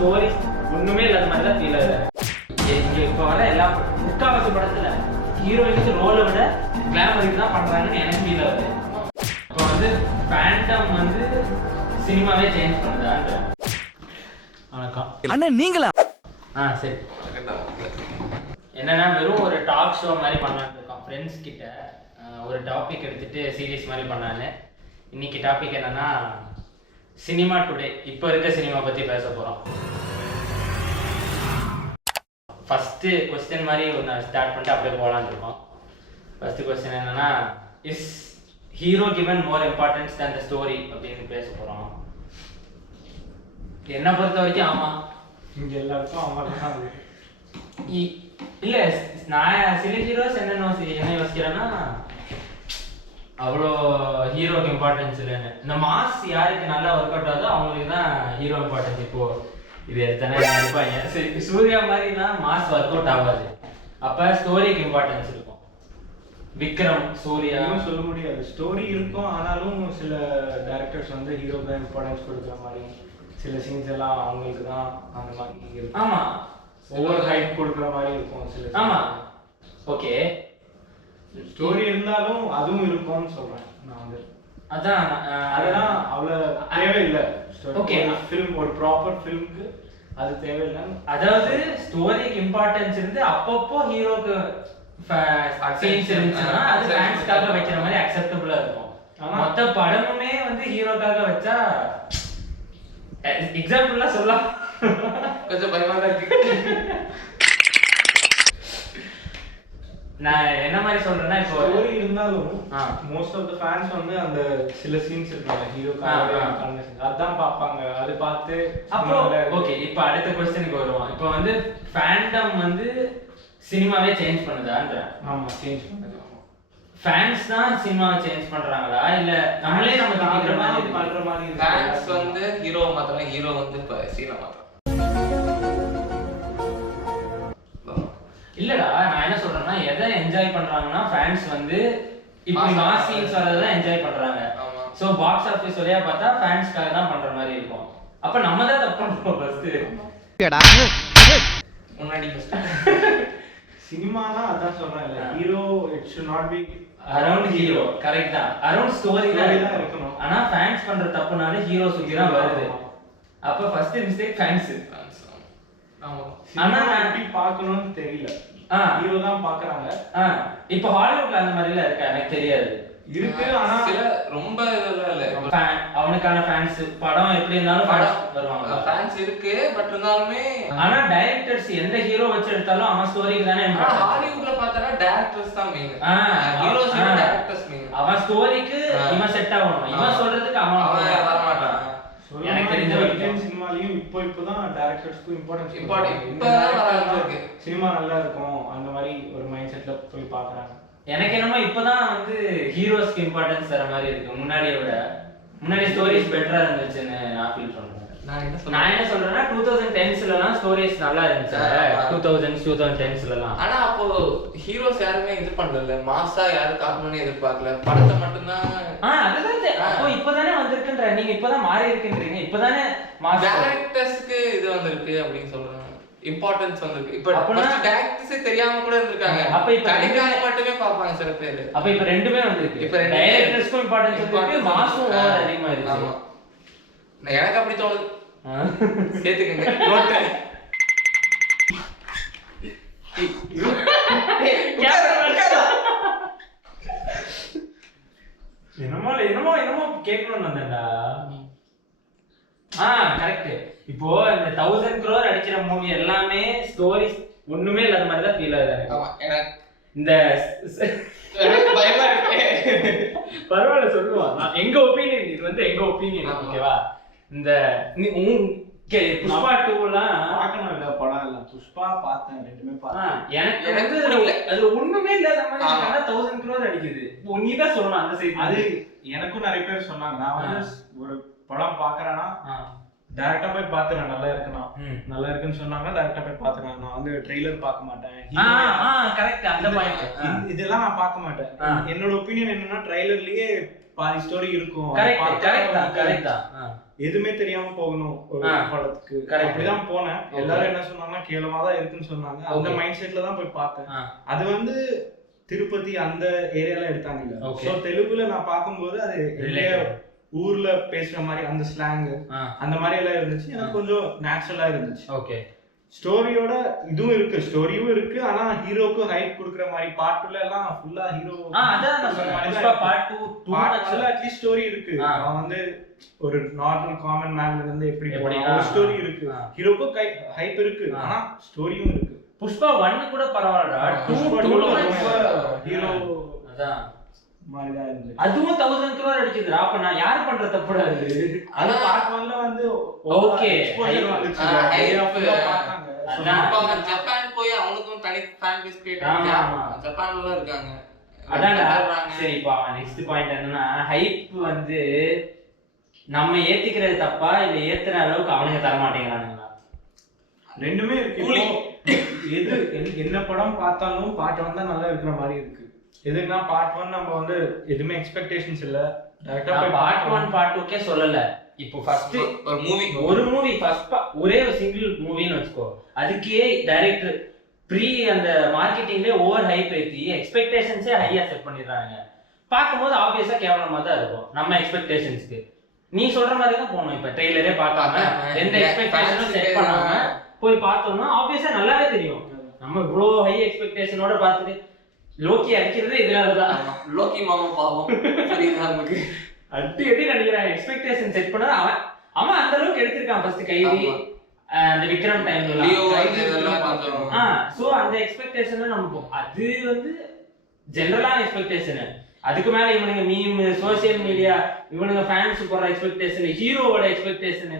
Stories ஒண்ணுமே இல்லாத மாதிரி தான் ஃபீல் ஆகுது. இப்போ வர எல்லா முக்காவாசி படத்துல ஹீரோயினுக்கு ரோலை விட கிளாமருக்கு தான் பண்றாங்கன்னு எனக்கு ஃபீல் ஆகுது. இப்போ வந்து ஃபேண்டம் வந்து சினிமாவே சேஞ்ச் பண்ணுதான்ற. வணக்கம் அண்ணா நீங்களா? சரி. என்னன்னா வெறும் ஒரு டாக் ஷோ மாதிரி பண்ணலான்னு இருக்கோம் ஃப்ரெண்ட்ஸ் கிட்ட. ஒரு டாபிக் எடுத்துட்டு சீரியஸ் மாதிரி பண்ணான்னு. இன்னைக்கு டாபிக் என்னன்னா சினிமா டுடே, இப்போ இருக்க சினிமா பற்றி பேச போகிறோம். ஃபஸ்ட்டு கொஸ்டின் மாதிரி ஒன்று ஸ்டார்ட் பண்ணிட்டு அப்படியே போகலான்னு இருக்கோம். ஃபஸ்ட்டு கொஸ்டின் என்னன்னா, is hero given more importance than the story அப்படின்னு பேச போகிறோம். என்னை பொறுத்த வரைக்கும் ஆமாம். இங்கே எல்லாருக்கும் ஆமாம். இல்லை, நான் சில ஹீரோஸ் என்ன யோசிக்கிறேன்னா, அவ்வளோ ஹீரோக்கு இம்பார்ட்டன்ஸ் இல்லைன்னு. இந்த மாஸ் யாருக்கு நல்லா ஒர்க் அவுட் ஆகுதோ அவங்களுக்கு தான் ஹீரோ இம்பார்ட்டன்ஸ். இப்போ இது எடுத்தானே இருப்பாங்க. சரி, சூர்யா மாதிரினா மாஸ் ஒர்க் அவுட் ஆகாது, அப்போ ஸ்டோரிக்கு இம்பார்ட்டன்ஸ் இருக்கும். விக்ரம், சூர்யா சொல்ல முடியாது. ஸ்டோரி இருக்கும், ஆனாலும் சில டைரக்டர்ஸ் வந்து ஹீரோக்கு தான் இம்பார்ட்டன்ஸ் கொடுக்குற மாதிரி சில சீன்ஸ் எல்லாம் அவங்களுக்கு தான் அந்த மாதிரி இருக்கும். ஆமாம், ஓவர் ஹைட் கொடுக்குற மாதிரி இருக்கும் சில. ஆமாம், ஓகே. ஸ்டோரி இருந்தாலும் அதுவும் இருக்கும்னு சொல்றேன் நான் வந்து. அதான் அதெல்லாம் அவ்வளோ தேவையில்லை. ஓகே, ஃபிலிம் ஒரு ப்ராப்பர் ஃபிலிம்க்கு அது தேவையில்லை. அதாவது ஸ்டோரிக்கு இம்பார்ட்டன்ஸ் இருந்து அப்பப்போ ஹீரோக்கு சீன்ஸ் இருந்துச்சுன்னா அது ஃபேன்ஸ்க்காக வைக்கிற மாதிரி அக்செப்டபிளா இருக்கும். மொத்த படமுமே வந்து ஹீரோக்காக வச்சா எக்ஸாம்பிள்லாம் சொல்லலாம், கொஞ்சம் பயமா தான் இருக்கு. நான் என்ன மாதிரி சொல்றேன்னா, இப்போ ஸ்டோரி இருந்தாலும் மோஸ்ட் ஆஃப் தி ஃபேன்ஸ் வந்து அந்த சில சீன்ஸ் இருக்குல்ல ஹீரோக்காக அதான் பார்ப்பாங்க. அது பார்த்து அப்போ ஓகே. இப்போ அடுத்த क्वेश्चनக்கு வருவோம். இப்போ வந்து ஃபேண்டம் வந்து சினிமாவே சேஞ்ச் பண்ணுதான்ற. ஆமா, சேஞ்ச் பண்ணுது. ஃபேன்ஸ் தான் சினிமாவை சேஞ்ச் பண்றாங்களா இல்ல நம்மளே நம்ம திக்கிற மாதிரி பண்ற மாதிரி? ஃபேன்ஸ் வந்து ஹீரோவை மாத்தறாங்க, ஹீரோ வந்து இப்ப சீனை மாத்தறாங்க. இல்லடா, நான் என்ன சொல்றேன்னா, எதை என்ஜாய் பண்றாங்கன்னா ஃபேன்ஸ் வந்து இப்போ மாஸ் சீன்ஸ் வரத என்ஜாய் பண்றாங்க. சோ பாக்ஸ் ஆபீஸ் வழியா பார்த்தா ஃபேன்ஸ்க்காக தான் பண்ற மாதிரி இருக்கும். அப்ப நம்ம தான் தப்பு பண்றோம். முன்னாடி சினிமானா அதான் சொல்றேன்ல, hero it should not B around hero. Correct தான், அரவுண்ட் ஸ்டோரி தான் இருக்கணும். ஆனா ஃபேன்ஸ் பண்ற தப்புனால ஹீரோ சுத்தி தான் வருது. அப்ப ஃபர்ஸ்ட் மிஸ்டேக் ஃபேன்ஸ். ஆமா, ஆனா எப்படி பார்க்கணும்னு தெரியல. ஹீரோ தான் பார்க்கறாங்க. இப்போ ஹாலிவுட்ல அந்த மாதிரி எல்லாம் இருக்கா எனக்கு தெரியாது. இருக்கு, ஆனா சில ரொம்ப இதெல்லாம் இல்ல. அவனுக்கான ஃபேன்ஸ் படம் எப்படி இருந்தாலும் வருவாங்க. ஃபேன்ஸ் இருக்கு, பட் இருந்தாலுமே ஆனா டைரக்டர்ஸ் எந்த ஹீரோ வச்சு எடுத்தாலும் அவன் ஸ்டோரிக்கு தானே இம்பார்ட்டன்ட். ஹாலிவுட்ல பார்த்தா டைரக்டர்ஸ் தான் மெயின். Heroes directors main. அவன் ஸ்டோரிக்கு இவன் செட் ஆகணும், இவன் சொல்றதுக்கு அவன் வர மாட்டான். எனக்கு தெரிஞ்ச வரைக்கும் சினிமாலயும் இப்போதான் டைரக்டர்ஸ்க்கு இம்பார்ட்டன்ஸ் இப்பதான் வர ஆரம்பிச்சிருக்கு. சினிமா நல்லா இருக்கும் அந்த மாதிரி ஒரு மைண்ட் செட்ல போய் பார்க்கறாங்க. எனக்கு என்னமோ இப்பதான் வந்து ஹீரோஸ்க்கு இம்பார்ட்டன்ஸ் தர மாதிரி இருக்கு. முன்னாடியை விட முன்னாடி ஸ்டோரிஸ் பெட்டரா இருந்துச்சுன்னு நான் ஃபீல் பண்றேன். நான் என்ன சொல்றேன்னா 2010ஸ்லலாம் ஸ்டோரிஸ் நல்லா இருந்துச்சு. 2010ஸ்லலாம். ஆனா அப்போ ஹீரோஸ் யாருமே இது பண்ணல, மாஸா யாரும் காட்டணும்னு எதிர்பார்க்கல, படத்தை மட்டும்தான். அதுதான் அப்போ இப்பதானே வந்திருக்குன்ற, நீங்க இப்பதான் மாறி இருக்குன்றீங்க. இப்பதானே மாஸ் டைரக்டர்ஸ்க்கு இது வந்திருக்கு அப்படின்னு சொல்றாங்க, இம்பார்ட்டன்ஸ் வந்திருக்கு. இப்போ ஃபர்ஸ்ட் டைரக்டர்ஸே தெரியாம கூட இருந்திருக்காங்க. அப்ப இப்ப கடைக்காக மட்டுமே பார்ப்பாங்க சில பேர். அப்ப இப்ப ரெண்டுமே வந்திருக்கு. இப்ப டைரக்டர்ஸ்க்கும் இம்பார்ட்டன்ஸ் வந்திருக்கு, மாஸும் ஓவர் அதிகமா இருக்கு. ஆமா, எனக்கு அப்படி தோணுது. சேர்த்துக்கங்க நோட். என்னமோ கேட்கணும்னு வந்தேன்டா. கரெக்ட். இப்போ இந்த 1000 crore அடிக்கிற மூவி எல்லாமே ஸ்டோரிஸ் ஒண்ணுமே இல்லாத மாதிரி தான் ஃபீல் ஆகுது எனக்கு. ஆமா, எனக்கு இந்த பயமா இருக்கு. பரவாயில்ல சொல்லுவான். எங்க ஒப்பீனியன் இது வந்து எங்க ஒப்பீனியன், ஓகேவா? இந்த புஷ்பா 2லாம் பார்க்கணும் இல்ல, படம் இல்ல. புஷ்பா பார்த்தேன், ரெண்டுமே பார்த்தேன். எனக்கு வந்து அது ஒண்ணுமே இல்லாத மாதிரி 1000 crore அடிக்குது. நீ தான் சொல்லணும் அந்த சைடு. அது எனக்கும் நிறைய பேர் சொன்னாங்க. நான் வந்து ஒரு படம் பாக்குறேன்னா டைரக்டா போய் பாத்துறேன், நல்லா இருக்குன்னா நல்லா இருக்குன்னு சொன்னாங்க. டைரக்டா போய் பாத்துறேன். நான் வந்து ட்ரெய்லர் பார்க்க மாட்டேன். கரெக்ட், அந்த பாயிண்ட். இதெல்லாம் நான் பார்க்க மாட்டேன். என்னோட ஒபினியன் என்னன்னா ட்ரெய்லர்லயே பாதி ஸ்டோரி இருக்கும். கரெக்ட் தான். எதுவுமே தெரியாம போகணும் ஒரு படத்துக்கு. அப்படிதான் போனேன். எல்லாரும் என்ன சொன்னாங்கன்னா கேவலமா தான் இருக்குன்னு சொன்னாங்க. அந்த மைண்ட் செட்ல தான் போய் பார்த்தேன். அது வந்து திருப்பதி அந்த ஏரியால எடுத்தாங்க இல்ல. சோ தெலுங்குல நான் பார்க்கும்போது அது ஊர்ல பேசுற மாதிரி அந்த ஸ்லாங் அந்த மாதிரி எல்லாம் இருந்துச்சு. எனக்கு கொஞ்சம் நேச்சுரலா இருந்துச்சு. ஓகே. ஸ்டோரியோட இதுவும் இருக்கு, ஸ்டோரியும் இருக்கு. ஆனா ஹீரோக்கு ஹைப் கொடுக்குற மாதிரி பார்ட்ல எல்லாம் ஃபுல்லா ஹீரோ அட்லீஸ்ட் ஸ்டோரி இருக்கு. அவன் வந்து ஒரு நார்மல் காமன் மேன்ல இருந்து எப்படி ஒரு ஸ்டோரி இருக்கு. ஹீரோக்கு ஹைப் இருக்கு, ஆனா ஸ்டோரியும் இருக்கு. புஷ்பா 1 கூட பரவாயில்லடா. 2 ஹீரோ அதான் மாதிரிதான் இருந்துச்சு. அதுவும் 1000 crore அடிச்சதுடா. அப்ப நான் யாரு பண்ற தப்புடா அது? அது பார்ட் 1ல வந்து ஓகே ஜப்பான் போய் அவனுக்கும் தனி ஃபேன் பேஸ் கிரியேட் ஆனாங்க. ஜப்பான்ல இருக்காங்க. அதான் சரிப்பா. நெக்ஸ்ட் பாயிண்ட் என்னன்னா ஹைப் வந்து நம்ம ஏத்திக்கிறது தப்பா இல்ல ஏத்துற அளவுக்கு அவனுங்க தர மாட்டேங்கிறானுங்களா? ரெண்டுமே இருக்கு. எது என்ன படம் பார்த்தாலும் பார்ட் 1 தான் நல்லா இருக்கிற மாதிரி இருக்கு. எதுனா பார்ட் 1 நம்ம வந்து எதுமே எக்ஸ்பெக்டேஷன்ஸ் இல்ல. டைரக்டா போய் பார்ட் 1 பார்ட் 2 கே சொல்லல. இப்போ ஃபர்ஸ்ட் ஒரு மூவி ஃபர்ஸ்ட் ஒரே ஒரு சிங்கிள் மூவின்னு வெச்சுக்கோ. அதுக்கே டைரக்டர் ப்ரீ அந்த மார்க்கெட்டிங்லயே ஓவர் ஹைப் ஏத்தி எக்ஸ்பெக்டேஷன்ஸே ஹையா செட் பண்ணிடுறாங்க. பாக்கும்போது ஆப்வியஸா கேவலமா தான் இருக்கும் நம்ம எக்ஸ்பெக்டேஷன்ஸ்க்கு. நீ சொல்ற மாதிரி தான் போகணும். இப்ப ட்ரெய்லரே பார்க்காம எந்த எக்ஸ்பெக்டேஷனும் செட் பண்ணாம போய் பார்த்தோம்னா ஆப்வியஸா நல்லாவே தெரியும். நம்ம இவ்வளோ ஹை எக்ஸ்பெக்டேஷனோட பார்த்துட்டு லோக்கி அடிக்கிறது இதனாலதான். லோக்கி மாமா பாவம் புரியுதா நமக்கு? அடி நினைக்கிறான். எக்ஸ்பெக்டேஷன் செட் பண்ணா அவன் அந்த அளவுக்கு எடுத்திருக்கான். ஃபர்ஸ்ட் கைதி அந்த விக்ரம் டைம்ல சோ அந்த எக்ஸ்பெக்டேஷன் நம்ம அது வந்து ஜெனரலான எக்ஸ்பெக்டேஷன். அதுக்கு மேல இவனுங்க மீம் சோசியல் மீடியா இவனுங்க ஃபேன்ஸ் போடுற எக்ஸ்பெக்டேஷன் ஹீரோவோட எக்ஸ்பெக்டேஷன்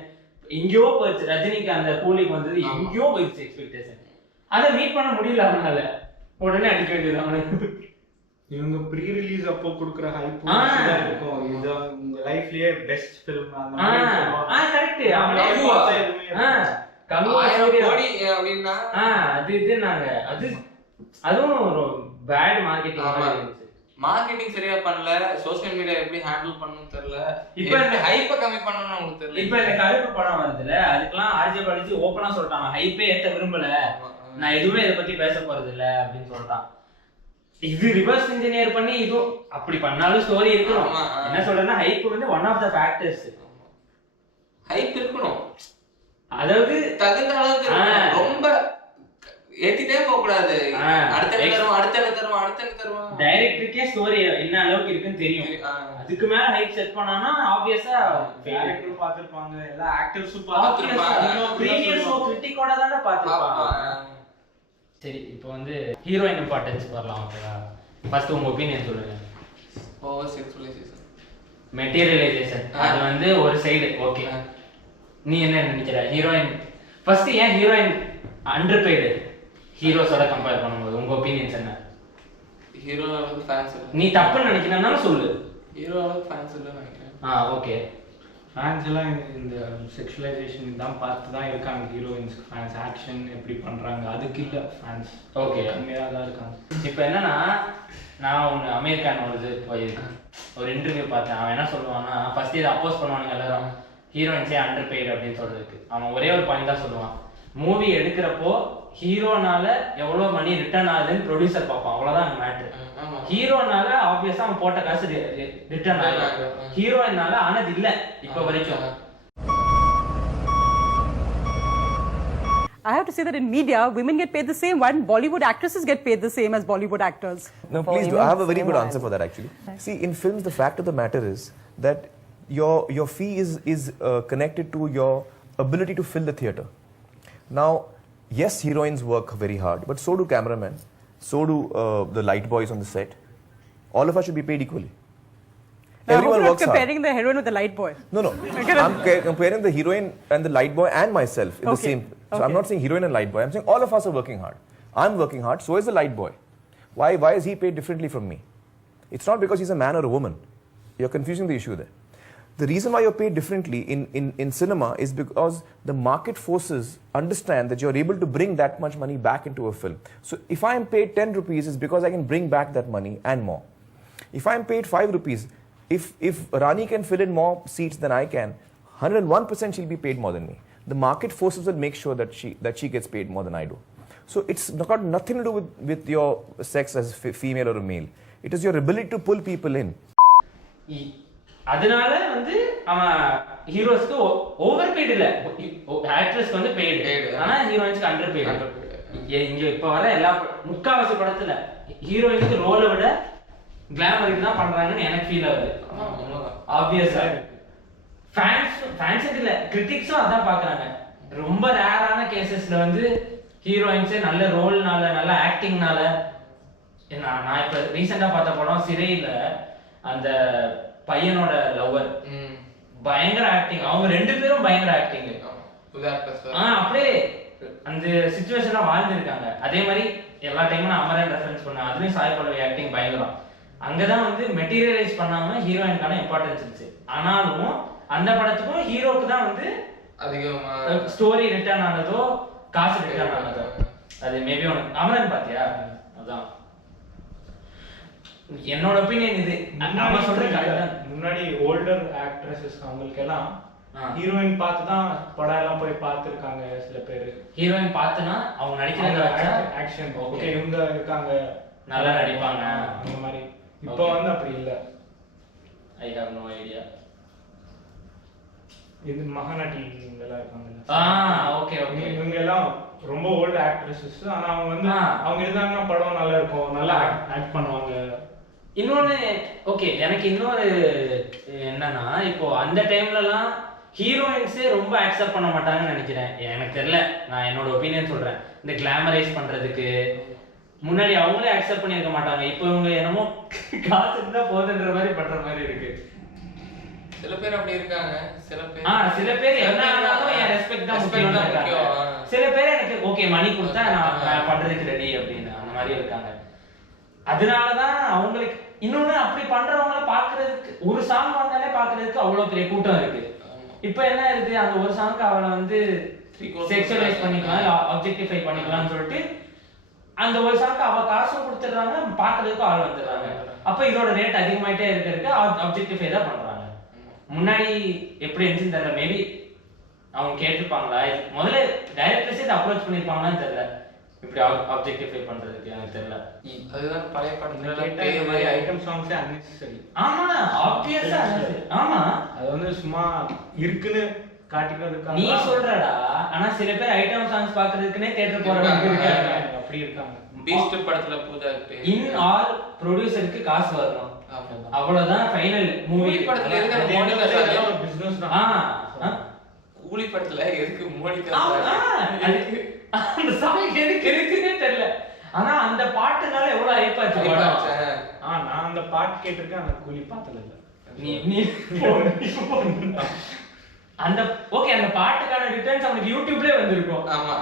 எங்கேயோ போயிடுச்சு. ரஜினிக்கு அந்த கூலிக்கு வந்தது எங்கேயோ போயிடுச்சு எக்ஸ்பெக்டேஷன். அதை மீட் பண்ண முடியல அவனால. உடனே அடிக்க வேண்டியது அவனுக்கு. இவங்க ப்ரீ ரிலீஸ் அப்போ கொடுக்குற ஹைப் இருக்கும். இது உங்க லைஃப்லயே பெஸ்ட் ஃபிலிம் அந்த மாதிரி சொல்லுவாங்க. கரெக்ட். அவனே கோடி அப்படினா அது இதுனாங்க. அதுவும் ஒரு பேட் மார்க்கெட்டிங் மாதிரி இருந்துச்சு. மார்க்கெட்டிங் சரியா பண்ணல. சோஷியல் மீடியா எப்படி ஹேண்டில் பண்ணனும் தெரியல. இப்போ இந்த ஹைப்பை கம்மி பண்ணனும் உங்களுக்கு தெரியல. இப்போ இந்த கருப்பு படம் வருதுல அதுக்கெல்லாம் ஆர்ஜே பாலாஜி ஓபனா சொல்றாங்க ஹைப்பே ஏத்த விரும்பல, நான் எதுவுமே இத பத்தி பேச போறது இல்ல அப்படின்னு சொல்றான். இது ரிவர்ஸ் இன்ஜினியர் பண்ணி இது அப்படி பண்ணாலும் ஸ்டோரி இருக்கணும். என்ன சொல்றேன்னா ஹைப் வந்து one of the factors. Hype இருக்கணும், அதாவது தகுந்த அளவுக்கு ரொம்ப ஏத்திட்டே போக கூடாது. அடுத்த தருவோம் டைரக்டருக்கே ஸ்டோரி என்ன அளவுக்கு இருக்குன்னு தெரியும். அதுக்கு மேல ஹைப் செட் பண்ணானா ஆப்வியஸா டைரக்டரும் பாத்துப்பாங்க, எல்லா ஆக்டர்ஸும் பாத்துப்பாங்க, ப்ரீவியஸ் கிரிட்டிக்கோட தான பாத்துப்பாங்க. சரி இப்போ வந்து ஹீரோயின் இம்பார்ட்டன்ஸ் வரலாம். ஓகேவா? ஃபர்ஸ்ட் உங்க ஒபினியன் சொல்லுங்க. ஓவர் செக்சுவலைசேஷன், மெட்டீரியலைசேஷன் அது வந்து ஒரு சைடு. ஓகே, நீ என்ன நினைக்கிற? ஹீரோயின் ஃபர்ஸ்ட் ஏன் ஹீரோயின் அண்டர் பெய்டு ஹீரோஸோட கம்பேர் பண்ணும்போது உங்க ஒபினியன்ஸ் என்ன? ஹீரோவுக்கு ஃபேன்ஸ் இல்ல. நீ தப்புன்னு நினைக்கிறனால சொல்லு. ஹீரோவுக்கு ஃபேன்ஸ் இல்ல நினைக்கிறேன். ஓகே. ஃபேன்ஸ் எல்லாம் இந்த செக்சுவலைசேஷன் தான் பார்த்து தான் இருக்காங்க. ஹீரோயின்ஸ்க்கு ஃபேன்ஸ், ஆக்ஷன் எப்படி பண்றாங்க அதுக்கு இல்ல ஃபேன்ஸ். ஓகே, கம்மியாக தான் இருக்காங்க. இப்போ என்னன்னா நான் ஒன்று அமெரிக்கான ஒரு இன்டர்வியூ பார்த்தேன். அவன் என்ன சொல்லுவான்னா ஃபர்ஸ்ட் இதை அப்போஸ் பண்ணுவானுங்க எல்லாரும் ஹீரோயின்ஸே அண்டர் பெய்டு அப்படின்னு சொல்றதுக்கு. அவன் ஒரே ஒரு பாயிண்ட் தான் சொல்லுவான், மூவி எடுக்கிறப்போ ஹீரோனால எவ்வளோ மணி ரிட்டர்ன் ஆகுதுன்னு ப்ரொடியூசர் பார்ப்பான், அவ்வளோதான் அந்த மேட்ரு. ஹீரோனால ஆப்வியஸா அவன் போட்ட காசு ரிட்டர்ன் ஆகுது, ஹீரோயினால ஆனது இல்லை இப்போ வரைக்கும். I have to say that in media, women get paid the same when Bollywood actresses get paid the same as Bollywood actors. No, please do. I have a very good answer for that actually. See, in films, the fact of the matter is that your fee is connected to your ability to fill the theatre. Now, yes, heroines work very hard, but so do cameramen, so do the light boys on the set. All of us should be paid equally. Now, everyone works comparing hard. the heroine with the light boy. No. I'm comparing the heroine and the light boy and myself in the same. So I'm not saying heroine and light boy. I'm saying all of us are working hard. I'm working hard, so is the light boy. Why is he paid differently from me? It's not because he's a man or a woman. You're confusing the issue there. The reason why you're paid differently in cinema is because the market forces understand that you're able to bring that much money back into a film. So if I'm paid 10 rupees, it's because I can bring back that money and more. If I'm paid 5 rupees, if Rani can fill in more seats than I can, 101% she'll be paid more than me. The market forces will make sure that she gets paid more than I do. So it's got nothing to do with your sex as female or a male. It is your ability to pull people in. அதனால வந்து அவன் ஹீரோஸ்க்கு over paid இல்ல, ஆக்ட்ரஸ்க்கு வந்து paid, ஆனா ஹீரோயின்ஸ்க்கு under paid. இங்க இப்ப வர எல்லா முக்காவாசி படத்துல ஹீரோயினுக்கு ரோலை விட கிளாமருக்கு தான் பண்றாங்கன்னு எனக்கு ஃபீல் ஆகுது. ஆப்வியஸா ஃபேன்ஸ் இல்ல, கிரிட்டிக்ஸும் அதான் பாக்குறாங்க. ரொம்ப ரேரான கேசஸ்ல வந்து ஹீரோயின்ஸே நல்ல ரோல்னால நல்ல ஆக்டிங்னால. நான் இப்ப ரீசெண்டா பார்த்த படம் சிறையில அந்த பையனோட லவ்வர் பயங்கர ஆக்டிங், அவங்க 2 பேரும் பயங்கர ஆக்டிங். அப்படியே அந்த சிச்சுவேஷனா வாழ்ந்துருக்காங்க. அதே மாதிரி எல்லா டைமும் நான் அமரன் ரெஃபரன்ஸ் பண்ணேன், அதுலயும் சாய் பல்லவி ஆக்டிங் பயங்கரம். அங்கதான் வந்து மெட்டீரியலைஸ் பண்ணாம ஹீரோயினுக்கான இம்பார்ட்டன்ஸ் இருந்துச்சு. ஆனாலும் அந்த படத்துக்கும் ஹீரோக்கு தான் வந்து அதிகமா ஸ்டோரி ரிட்டர்ன் ஆனதோ காசு ரிட்டர்ன் ஆனதோ. அது மேபி உனக்கு அமரன் பாத்தியா? அதான் என்னோட ஒபினியன். இது நம்ம சொல்றது முன்னாடி ஓல்டர் ஆக்ட்ரஸஸ் அவங்களுக்கு எல்லாம் ஹீரோயின் பார்த்து தான் படம் எல்லாம் போய் பார்த்துருக்காங்க. சில பேர் ஹீரோயின் பார்த்துனா அவங்க நடிக்கிறது ஆக்ஷன் ஓகே இவங்க இருக்காங்க நல்லா நடிப்பாங்க அந்த மாதிரி. இப்போ வந்து அப்படி இல்லை. I have no idea. இது மகாநட்டி இவங்க எல்லாம் இருக்காங்க. Okay okay. இவங்க எல்லாம் ரொம்ப ஓல்டு ஆக்ட்ரஸஸ். ஆனா அவங்க வந்து அவங்க இருந்தாங்கன்னா படம் நல்லா இருக்கும், நல்லா ஆக்ட் பண்ணுவாங்க. இன்னொன்னு ஓகே, எனக்கு இன்னொரு என்னன்னா, இப்போ அந்த டைம்லலாம் ஹீரோயின்ஸே ரொம்ப அக்செப்ட் பண்ண மாட்டாங்கன்னு நினைக்கிறேன். எனக்கு தெரியல, நான் என்னோட ஒப்பீனியன் சொல்றேன். இந்த கிளாமரைஸ் பண்றதுக்கு முன்னாடி அவங்களே அக்செப்ட் பண்ணியிருக்க மாட்டாங்க. இப்போ இவங்க என்னமோ காசு இருந்தா போதுன்ற மாதிரி பண்ற மாதிரி இருக்கு. சில பேர் அப்படி இருக்காங்க, சில பேர் என்ன ஆனாலும் என் ரெஸ்பெக்ட் தான் முக்கியம். சில பேர் எனக்கு ஓகே மணி கொடுத்தா நான் பண்றதுக்கு ரெடி அப்படின்னு அந்த மாதிரி இருக்காங்க. அதனாலதான் அவங்களுக்கு இன்னொன்னு அப்படி பண்றவங்கள பாக்குறதுக்கு ஒரு சாங் வந்தாலே பாக்குறதுக்கு அவ்வளவு பெரிய கூட்டம் இருக்கு. இப்ப என்ன இருக்கு, அந்த ஒரு சாங்க்கு அவளை வந்து செக்சுவலைஸ் பண்ணிக்கலாம், ஆப்ஜெக்டிஃபை பண்ணிக்கலாம்னு சொல்லிட்டு அந்த ஒரு சாங்க்கு அவ காசும் கொடுத்துடுறாங்க, பாக்குறதுக்கு ஆள் வந்துடுறாங்க. அப்ப இதோட ரேட் அதிகமாயிட்டே இருக்க ஆப்ஜெக்டிஃபை தான் பண்றாங்க. முன்னாடி எப்படி இருந்துச்சுன்னு தெரியல, மேபி அவங்க கேட்டிருப்பாங்களா, முதல்ல டைரக்டர்ஸே இதை அப்ரோச் பண்ணிருப்பாங்களான்னு தெரியல. இப்படி ஆப்ஜெக்டிஃபை பண்றதுக்கு எனக்கு தெரியல. அதுதான் பழைய படத்துல கேட்ட மாதிரி ஐட்டம் சாங்ஸே அன்னெசரி. ஆமா ஆப்வியஸா. ஆமா அது வந்து சும்மா இருக்குன்னு காட்டிக்கிறதுக்காக நீ சொல்றடா. ஆனா சில பேர் ஐட்டம் சாங்ஸ் பாக்குறதுக்குனே தியேட்டர் போறாங்க, அப்படி இருக்காங்க. பீஸ்ட் படத்துல பூஜா இன் ஆல் ப்ரொடியூசருக்கு காசு வரணும், அவ்வளவுதான் ஃபைனல். மூவி படத்துல இருக்கிற மோனிகா ஒரு பிசினஸ் தான். கூலி படத்துல எதுக்கு மோனிகா அந்த சாங் எதுக்கு இருக்குன்னே தெரியல. ஆனா அந்த பாட்டுனால எவ்வளவு ஹைப்பாச்சு. நான் அந்த பாட்டு கேட்டிருக்கேன், அந்த கூலி பார்த்தது இல்ல. நீ அந்த ஓகே, அந்த பாட்டுக்கான ரிட்டர்ன்ஸ் அவனுக்கு யூடியூப்லயே வந்திருக்கும். ஆமா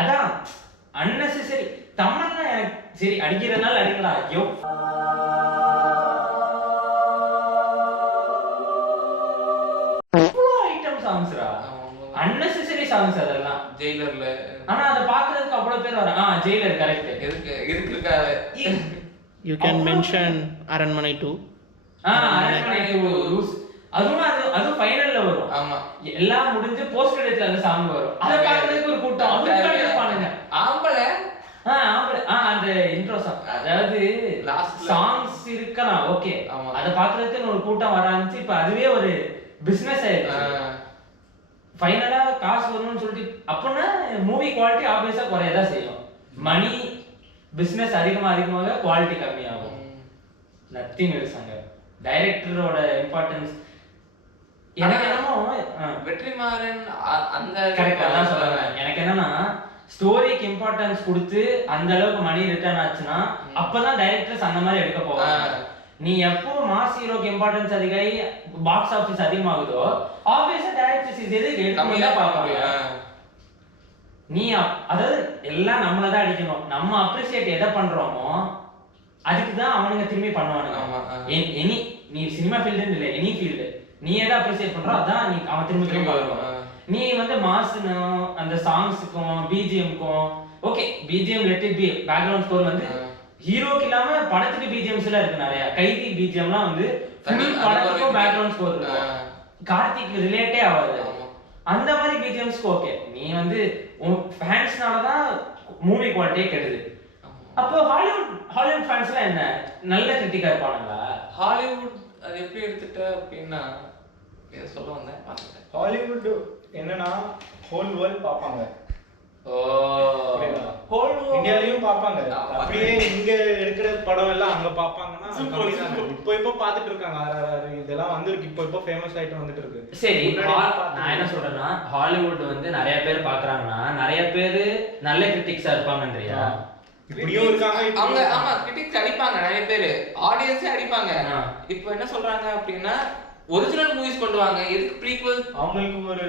அதான் அன்னெசரி. தமிழ்னா எனக்கு சரி அடிக்கிறதுனால அடிக்கலாம். ஐயோ ஐட்டம் சாங்ஸ்ரா, அன்னெசரி சாங்ஸ் அதெல்லாம். ஜெயிலர்ல ஆனா அத பாக்குறதுக்கு அவ்வளவு பேர் வர. Jailer correct. எதுக்கு இருக்காது. You can mention அரண்மனை 2. அரண்மனை 2 அதுவும் ஃபைனல்ல வரும். ஆமா, எல்லாம் முடிஞ்சு போஸ்ட் கிரெடிட்ல அந்த சாங் வரும். அத பாக்குறதுக்கு ஒரு கூட்டம் அதுக்காக இருப்பானுங்க. ஆம்பளை அந்த இன்ட்ரோ சாங், அதாவது சாங்ஸ் இருக்கலாம் ஓகே, அத பாக்குறதுக்கு ஒரு கூட்டம் வர ஆரம்பிச்சு இப்ப அதுவே ஒரு பிசினஸ் ஆயிடுச்சு. ஃபைனலா காசு வரணும்னு சொல்லிட்டு அப்பனா மூவி குவாலிட்டி ஆப்வியஸா குறையதான் செய்யும். மணி பிசினஸ் அதிகமாக குவாலிட்டி கம்மியாகும். நத்திங் இருக்காங்க. டைரக்டரோட இம்பார்ட்டன்ஸ் எனக்கு என்னமோ வெற்றிமாறன் அந்த கரெக்டா தான் சொல்றாங்க. எனக்கு என்னன்னா ஸ்டோரிக்கு இம்பார்ட்டன்ஸ் கொடுத்து அந்த அளவுக்கு மணி ரிட்டர்ன் ஆச்சுன்னா அப்பதான் டைரக்டர்ஸ் அந்த மாதிரி எடுக்க போவாங்க. நீ எப்போ மாஸ் ஹீரோக்கு இம்பார்ட்டன்ஸ் அதிகாரி பாக்ஸ் ஆபீஸ் அதிகமாகுதோ ஆப்வியஸா டைரக்டர்ஸ் இது எதுக்கு எடுக்கணும்னு தான் பார்ப்பாங்க. நீ அதாவது எல்லாம் நம்மள தான் அடிக்கணும். நம்ம அப்ரிசியேட் எதை பண்றோமோ அதுக்கு தான் அவனுங்க திரும்பி பண்ணுவானுங்க. எனி நீ சினிமா ஃபீல்டுன்னு இல்லை, எனி ஃபீல்டு நீ எதை அப்ரிசியேட் பண்றோ அதான் நீ அவன் திரும்பி வருவான். நீ வந்து மாஸ்னும் அந்த சாங்ஸுக்கும் பிஜிஎம்க்கும் okay, BGM let it be background score வந்து ஹீரோக்கு இல்லாம படத்துக்கு பிஜிஎம்ஸ் எல்லாம் இருக்கு நிறைய. கைதி பிஜிஎம்லாம் வந்து ஃபுல் படத்துக்கும் பேக்ரவுண்ட் ஸ்கோர் இருக்கும். கார்த்திக் ரிலேட்டே ஆகாது. அந்த மாதிரி பிஜிஎம்ஸ்க்கு ஓகே. நீ வந்து உன் ஃபேன்ஸ்னால தான் மூவி குவாலிட்டியே கெடுது. அப்போ ஹாலிவுட் ஃபேன்ஸ்லாம் என்ன நல்ல கிரிட்டிக்கா இருப்பானுங்களா? ஹாலிவுட் அது எப்படி எடுத்துட்ட அப்படின்னா சொல்ல வந்தேன் பார்த்துட்டேன். ஹாலிவுட் என்னன்னா ஹோல் வேர்ல்ட் பார்ப்பாங்க. இந்தியாலயும் பார்ப்பாங்க. அப்படியே இங்க எடுக்கிற படம் எல்லாம் அங்க பார்ப்பாங்கன்னா இப்போ பார்த்துட்டு இருக்காங்க. இதெல்லாம் வந்து இப்போ ஃபேமஸ் ஆயிட்டு வந்துட்டு இருக்கு. சரி, நான் என்ன சொல்றேன்னா ஹாலிவுட் வந்து நிறைய பேர் பாக்குறாங்கன்னா நிறைய பேர் நல்ல கிரிட்டிக்ஸா இருப்பாங்கன்றியா? இப்படியும் இருக்காங்க. அவங்க ஆமா கிரிட்டிக்ஸ் அடிப்பாங்க, நிறைய பேர் ஆடியன்ஸே அடிப்பாங்க. இப்போ என்ன சொல்றாங்க அப்படின்னா ஒரிஜினல் மூவிஸ் கொண்டு வாங்க, எதுக்கு ப்ரீக்வல்? அவங்களுக்கு ஒரு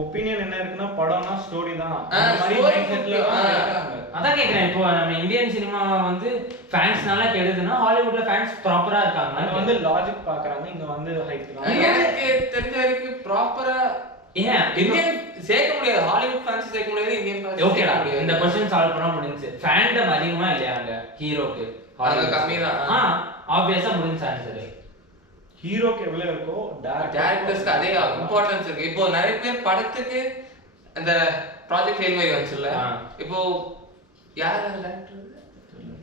ஒபினியன் என்ன இருக்குன்னா படம்னா ஸ்டோரி தான். அந்த மாதிரி மைண்ட்செட்ல இருக்காங்க. அதான் கேக்குறேன். இப்போ நம்ம இந்தியன் சினிமா வந்து ஃபேன்ஸ்னால கெடுதுன்னா ஹாலிவுட்ல ஃபேன்ஸ் ப்ராப்பரா இருக்காங்க. அங்க வந்து லாஜிக் பாக்குறாங்க, இங்க வந்து ஹைப் தான். எனக்கு தெரிஞ்ச வரைக்கும் ப்ராப்பரா ஏன் இந்தியன் சேர்க்க முடியாது, ஹாலிவுட் ஃபேன்ஸ் சேர்க்க முடியாது, இந்தியன் ஃபேன்ஸ் ஓகேடா. இந்த क्वेश्चन சால்வ் பண்ண முடிஞ்சு. ஃபேண்டம் அதிகமா இல்லையா அங்க ஹீரோக்கு? அது கம்மி தான். ஆப்வியஸா முடிஞ்ச ஆன்சர். ஹீரோக்கு எவ்வளவு இருக்கோ டைரக்டர்ஸ்க்கு அதே இம்பார்ட்டன்ஸ் இருக்கு. இப்போ நிறைய பேர் படத்துக்கு அந்த ப்ராஜெக்ட் ஹெயில் மாதிரி வந்துச்சுல்ல, இப்போ யார் அந்த டைரக்டர்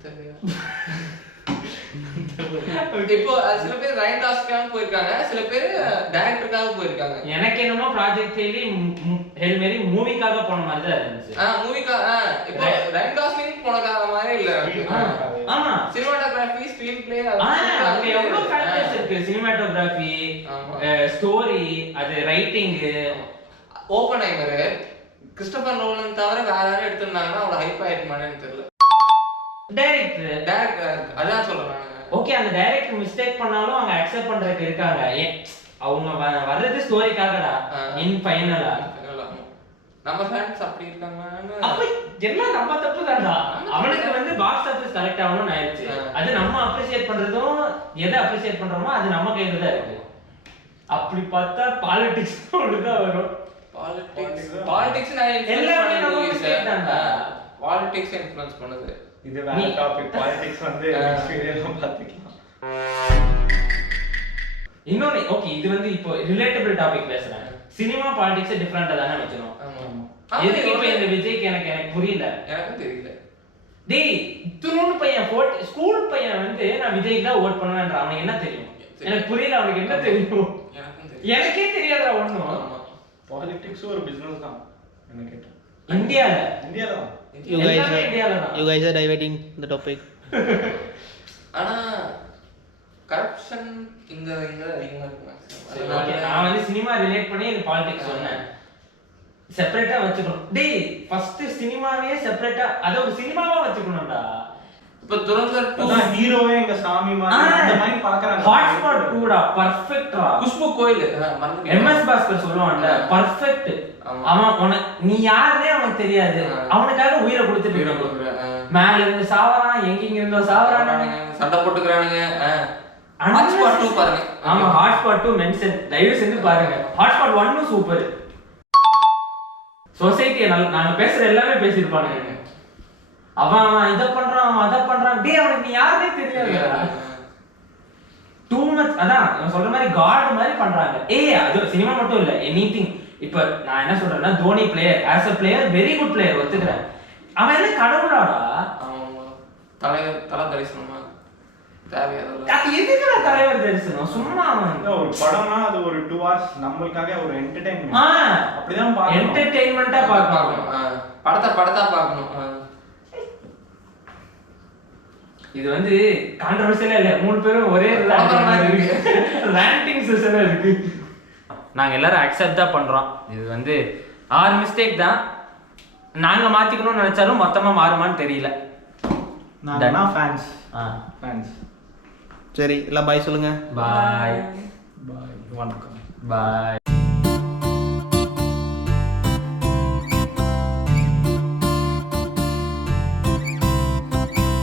தெரியல. இப்போ சில பேர் ரைட் டாஸ்க்காக போயிருக்காங்க, சில பேர் டைரக்டருக்காக போயிருக்காங்க. எனக்கு என்னமோ ப்ராஜெக்ட் ஹெயில் மாதிரி மூவிக்காக போன மாதிரி தான் இருந்துச்சு. மூவிக்காக இப்போ ரைட் டாஸ்க்கிங் போனக்காக மாதிரி இல்ல. ஆமா, சினிமாட்டோகிராஃபி, ஸ்கிரீன் பிளே, அங்க எவ்வளவு ஃபேக்டர்ஸ் இருக்கு. சினிமாட்டோகிராஃபி, ஸ்டோரி, அது ரைட்டிங். ஓப்பன்ஹைமர் கிறிஸ்டோபர் நோலன் தவிர வேற யாரும் எடுத்திருந்தாங்கன்னா அவ்வளவு ஹைப் ஆயிருக்குமான்னு தெரியல. டைரக்டர் அதான் சொல்றேன். ஓகே, அந்த டைரக்டர் மிஸ்டேக் பண்ணாலும் அவங்க அக்செப்ட் பண்றதுக்கு இருக்காங்க. அவங்க வர்றது ஸ்டோரிக்காகடா. இன் ஃபைனலா நம்ம ஃபேன்ஸ் அப்படி இருக்காங்க. அப்ப எல்லாம் நம்ம தப்பு தான்டா. அவனுக்கு வந்து பாக்ஸ் ஆபீஸ் கரெக்ட் ஆகணும்னு ஆயிடுச்சு. அது நம்ம அப்ரிஷியேட் பண்றதும் எதை அப்ரிஷியேட் பண்றோமோ அது நம்ம கையில தான் இருக்கு. அப்படி பார்த்தா பாலிடிக்ஸ் ஒழுங்கா வரும். பாலிடிக்ஸ் எல்லாமே நம்ம மிஸ்டேக் தான்டா. பாலிடிக்ஸ் இன்ஃப்ளூயன்ஸ் பண்ணுது. இது வேற டாபிக். பாலிடிக்ஸ் வந்து எக்ஸ்பீரியன்ஸ் பாத்துக்கலாம். இன்னொன்னு ஓகே, இது வந்து இப்போ ரிலேட்டபிள் டாபிக் பேசுறேன். சினிமா பாலிடிக்ஸ் டிஃபரெண்டா தானே வச்சணும். எதுக்கு இப்ப இந்த விஜய்க்கு எனக்கு புரியல. எனக்கும் தெரியல. டேய், இத்தனோண்டு பையன் ஸ்கூல் பையன் வந்து நான் விஜய்க்கு தான் ஓட் பண்ணுவேன்ற அவனுக்கு என்ன தெரியும்? எனக்கு புரியல. அவனுக்கு என்ன தெரியும்? எனக்கே தெரியாதா ஒண்ணும். பாலிடிக்ஸ் ஒரு பிசினஸ் தான் என்ன கேட்டா. இந்தியால தான். You guys are diverting the topic. ஆனா கரப்ஷன் இங்க அதிகமா இருக்கு. நான் வந்து சினிமா ரிலேட் பண்ணி இந்த பாலிடிக்ஸ் சொன்னேன். செப்பரேட்டா வச்சுக்கணும். டேய், ஃபர்ஸ்ட் சினிமாவே செப்பரேட்டா அத ஒரு சினிமாவா வச்சுக்கணும்டா. இப்ப துரந்தர் 2 ஹீரோவே எங்க சாமி மாதிரி அந்த மாதிரி பாக்குறாங்க. ஹாட்ஸ்பாட் 2 டா பெர்ஃபெக்ட்டா. குஷ்பு கோயில் எம்எஸ் பாஸ்கர் சொல்லுவான்ல, பெர்ஃபெக்ட். அவன் நீ யாருனே அவனுக்கு தெரியாது, அவனுக்காக உயிரை கொடுத்துட்டு மேல இருந்து சாவறான், எங்க இருந்தோ சாவறானுங்க, சண்டை போட்டுக்கறானுங்க. ஹாட்ஸ்பாட் 2 பாருங்க. ஆமா, ஹாட்ஸ்பாட் 2 மென்ஷன் தயவு செஞ்சு பாருங்க. Hotspot 1 super. சொசைட்டி நாங்க பேசுற எல்லாமே பேசிருப்பானுங்க. அவன் இத பண்றான், அவன் அத பண்றான். டேய், அவனுக்கு நீ யாருனே தெரியாது. Too much. அதான் நான் சொல்ற மாதிரி காட் மாதிரி பண்றாங்க. அது சினிமா மட்டும் இல்ல, எனிதிங். இப்ப நான் என்ன சொல்றேன்னா, Dhoni player as a player very good player ஒத்துக்கிறேன். அவன் என்ன கடவுளாடா? தலை தரிசனமா தேவையாதல்ல. அது எதுக்குடா தலைவர் தரிசனம்? சும்மா அவன் ஒரு படம்னா அது ஒரு 2 hours நம்மளுக்காக ஒரு என்டர்டெயின்மென்ட். அப்படிதான் பார்க்கணும். என்டர்டெயின்மென்ட்டா பார்க்கணும். படத்தை பார்க்கணும். இது வந்து கான்ட்ரோவர்சியலா இல்ல. 3 பேரும் ஒரே ரேண்டிங் செஷனா இருக்கு. நாங்க எல்லாரும் அக்செப்ட் தான் பண்றோம். இது வந்து ஆர் மிஸ்டேக் தான். நாங்க மாத்திக்கணும்னு நினைச்சாலும் மொத்தமா மாறுமான்னு தெரியல. நான் ஃபேன்ஸ். சரி, எல்லாம் பாய் சொல்லுங்க. பாய். பாய். வணக்கம். பாய்.